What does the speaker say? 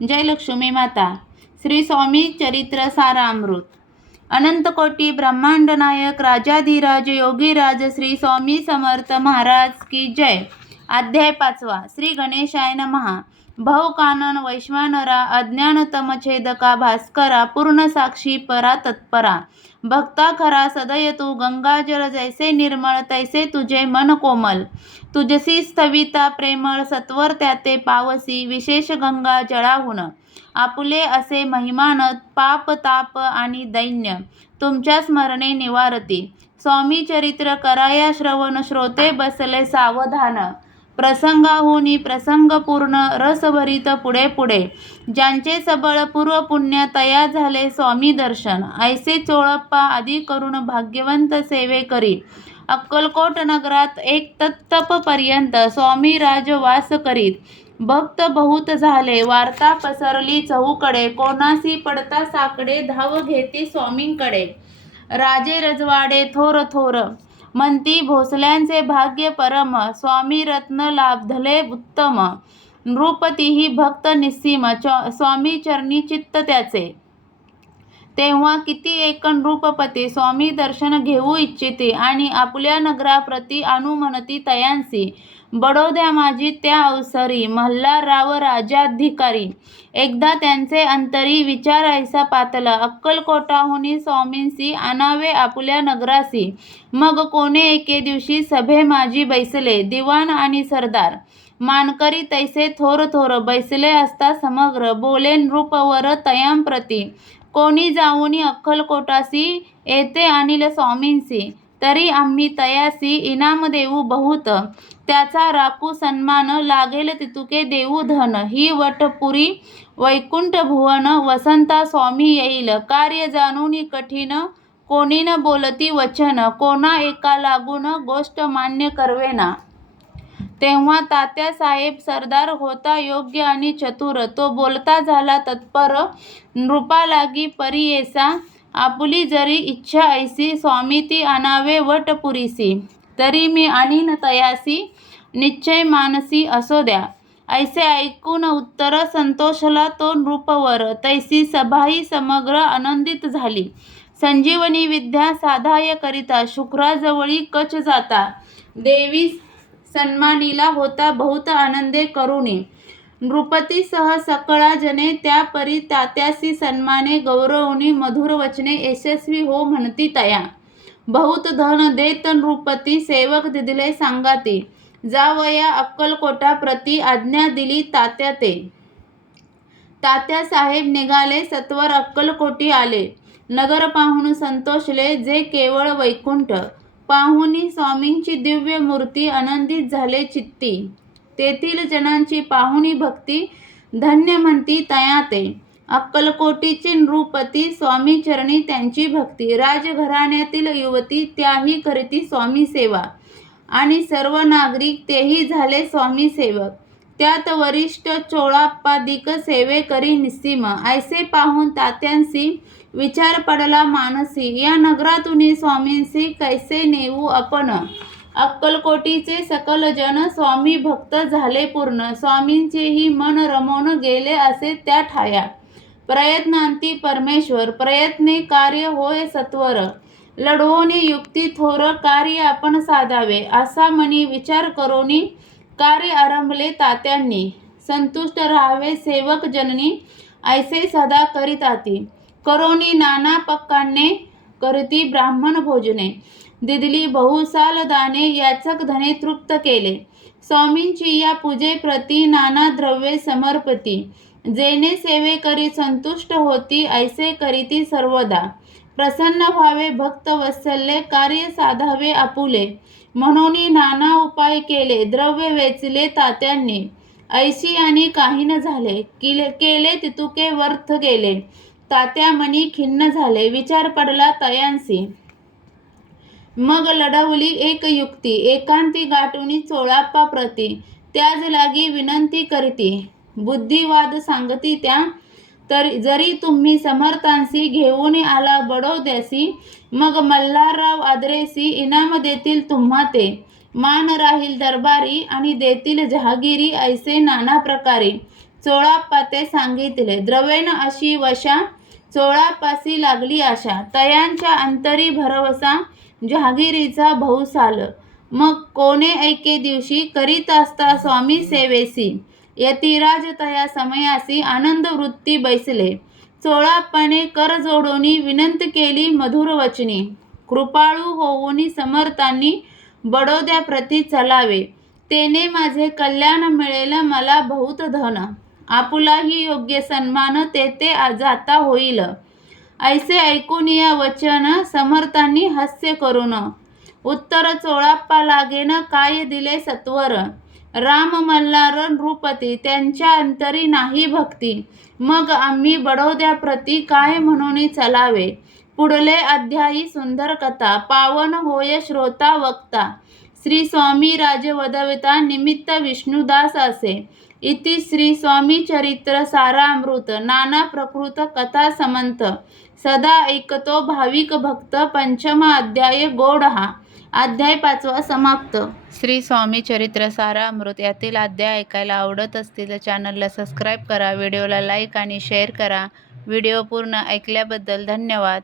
जय लक्ष्मी माता. श्री स्वामी चरित्र सारामृत. अनंत कोटी ब्रह्मांड नायक राजाधिराज योगीराज श्री स्वामी समर्थ महाराज की जय. अध्याय 5. श्री गणेशाय नमः. भवकानन वैश्वानरा अज्ञानतमछेदका भास्करा पूर्ण साक्षी परा तत्परा भक्ता खरा सदय तू गंगाजल जैसे निर्मळ तैसे तुझे मन कोमल तुझसी स्थविता प्रेमळ सत्वर त्याते पावसी विशेष गंगा जळाहून आपुले असे महिमान पाप ताप आणि दैन्य तुमच्या स्मरणे निवारती. स्वामी चरित्र कराया श्रवण श्रोते बसले सावधान प्रसंगाहुनी प्रसंगपूर्ण रसभरित पुढे पुढे ज्यांचे सबळ पूर्व पुण्य तया झाले स्वामी दर्शन ऐसे चोळप्पा आदी करून भाग्यवंत सेवे करी. अक्कलकोट नगरात एक तत्तप पर्यंत स्वामी राजवास करीत. भक्त बहुत झाले वार्ता पसरली चहूकडे कोणासी पडता साकडे धाव घेती स्वामींकडे. राजे रजवाडे थोर थोर म्हणती भोसल्यांचे भाग्य परम स्वामी रत्न लाभधले उत्तम नृपतीही भक्त निस्सीम स्वामी चरणी चित्त त्याचे. तेव्हा किती एक नृपपती स्वामी दर्शन घेऊ इच्छिते आणि आपल्या नगराप्रती अनुमनती तयांसी. बडोद्या माझी त्या अवसरी मल्हारराव राजाधिकारी. एकदा त्यांचे अंतरी विचार ऐसा पातला अक्कलकोटाहुनी स्वामींसी आणावे आपल्या नगरासी. मग कोणे एके दिवशी सभे माझी बैसले दिवाण आणि सरदार मानकरी तैसे थोर थोर बैसले असता समग्र बोले नृपवर तयांप्रती कोणी जाऊनी अक्कलकोटासी येते आणील स्वामींसी. तरी आम्ही तयासी इनाम देऊ बहुत त्याचा राखू सन्मान लागेल तितुके देऊ धन. ही वटपुरी वैकुंठ भुवन वसंता स्वामी येईल कार्य जाणून कठीण कोणी न बोलती वचन कोणा एका लागून गोष्ट मान्य करवेना. तेव्हा तात्यासाहेब सरदार होता योग्य आणि चतुर तो बोलता झाला तत्पर नृपा लागी परियेसा आपुली जरी इच्छा ऐसी स्वामी ती आणावे वटपुरीसी. तरी मी आणीन तयासी निश्चय मानसी असो द्या. ऐसे ऐकून उत्तर संतोषला तो नृपवर तैसी सभाही समग्र आनंदित झाली. संजीवनी विद्या साधाय करिता शुक्राजवळी कच जाता देवी सन्मानीला होता बहुत आनंदे करुणी. नृपतीसह सकळा जने त्या परी तात्यासी सन्माने गौरवनी मधुर वचने यशस्वी हो म्हणती तया. बहुत धन देत नृपती सेवक दिदले सांगाती. जावया अक्कलकोटा प्रती आज्ञा दिली तात्या ते. तात्यासाहेब निघाले सत्वर अक्कलकोटी आले. नगर पाहून संतोषले जे केवळ वैकुंठ पाहुनी स्वामींची दिव्य मूर्ती आनंदित झाले चित्ती. तेथील जनांची पाहुणी भक्ती धन्य म्हणती तया ते. अक्कलकोटीचे नृपती स्वामी चरणी त्यांची भक्ती. राजघराण्यातील युवती त्याही करीती स्वामी सेवा आणि सर्व नागरिक तेही झाले स्वामी सेवक. त्यात वरिष्ठ चोळाप्पादिक सेवे करी निस्सीम. ऐसे पाहून तात्यांसी विचार पडला मानसी या नगरातून स्वामींसी कैसे नेऊ आपण. अक्कलकोटीचे सकल जन स्वामी भक्त झाले पूर्ण स्वामींचेही मन रमवून गेले असे त्या ठाया. प्रयत्नांती परमेश्वर प्रयत्ने कार्य होय सत्वर लढवोनी युक्ती थोर कार्य आपण साधावे असा मनी विचार करोनी कार्य आरंभले तात्यांनी. संतुष्ट राहावे सेवक जननी ऐसे सदा करीताती. करोनी नाना पक्काने करती ब्राह्मण भोजने दिदली बहुसाल दाने याचक धने तृप्त केले. स्वामींची या पूजेप्रती नाना द्रव्ये समर्पती. जेणे सेवे करी संतुष्ट होती ऐसे करीती सर्वदा. प्रसन्न व्हावे भक्त वत्सल्य कार्य साधावे आपुले म्हणून नाना उपाय केले द्रव्य वेचले तात्यांनी. ऐशी आणि काही न झाले केले तितुके व्यर्थ गेले. तात्या मनी खिन्न झाले विचार पडला तयांसी. मग लढवली एक युक्ती एकांती गाठुनी चोळाप्पा प्रती. त्याज लागी विनंती करीती बुद्धिवाद सांगती त्या. तर जरी तुम्ही समर्थांसी घेऊन आला बडोद्यासी मग मल्हारराव आदरेसी इनाम देतील तुम्हा ते. मान राहील दरबारी आणि देतील जहागिरी ऐसे नाना प्रकारे चोळाप्पा ते सांगितले. द्रवेण अशी वशा चोळाप्पासी लागली आशा. तयांच्या अंतरी भरवसा जहागिरीचा भौसाल. मग कोणे ऐके दिवशी करीत असता स्वामी सेवेसी. यतिराज तया समयासी आनंद वृत्ती बैसले. चोळाप्पाने कर जोडोनी विनंती केली मधुर वचनी. कृपाळू होऊनी समर्थांनी बडोद्या प्रती चलावे. तेने माझे कल्याण मिळेल मला बहुत धन. आपुलाही योग्य सन्मान तेथे जाता होईल. ऐसे ऐकून या वचन समर्थांनी हास्य करून. उत्तर चोळाप्पा लागेन काय दिले सत्वर. राम मल्हार नृपती त्यांच्या अंतरी नाही भक्ती. मग आम्ही बडोद्याप्रती काय म्हणून चलावे. पुढले अध्यायी सुंदर कथा. पावन होय श्रोता वक्ता. श्री स्वामी राज वदविता निमित्त विष्णुदास असे. इति श्री स्वामी चरित्र सारामृत. नाना प्रकृत कथा समंत. सदा ऐकतो भाविक भक्त. पंचम अध्याय गोडहा. अध्याय 5 समाप्त. श्री स्वामी चरित्र सारामृत यातील अध्याय ऐकायला आवडत असतील तर चॅनलला सबस्क्राईब करा, व्हिडिओला लाईक आणि शेअर करा. व्हिडिओ पूर्ण ऐकल्याबद्दल धन्यवाद.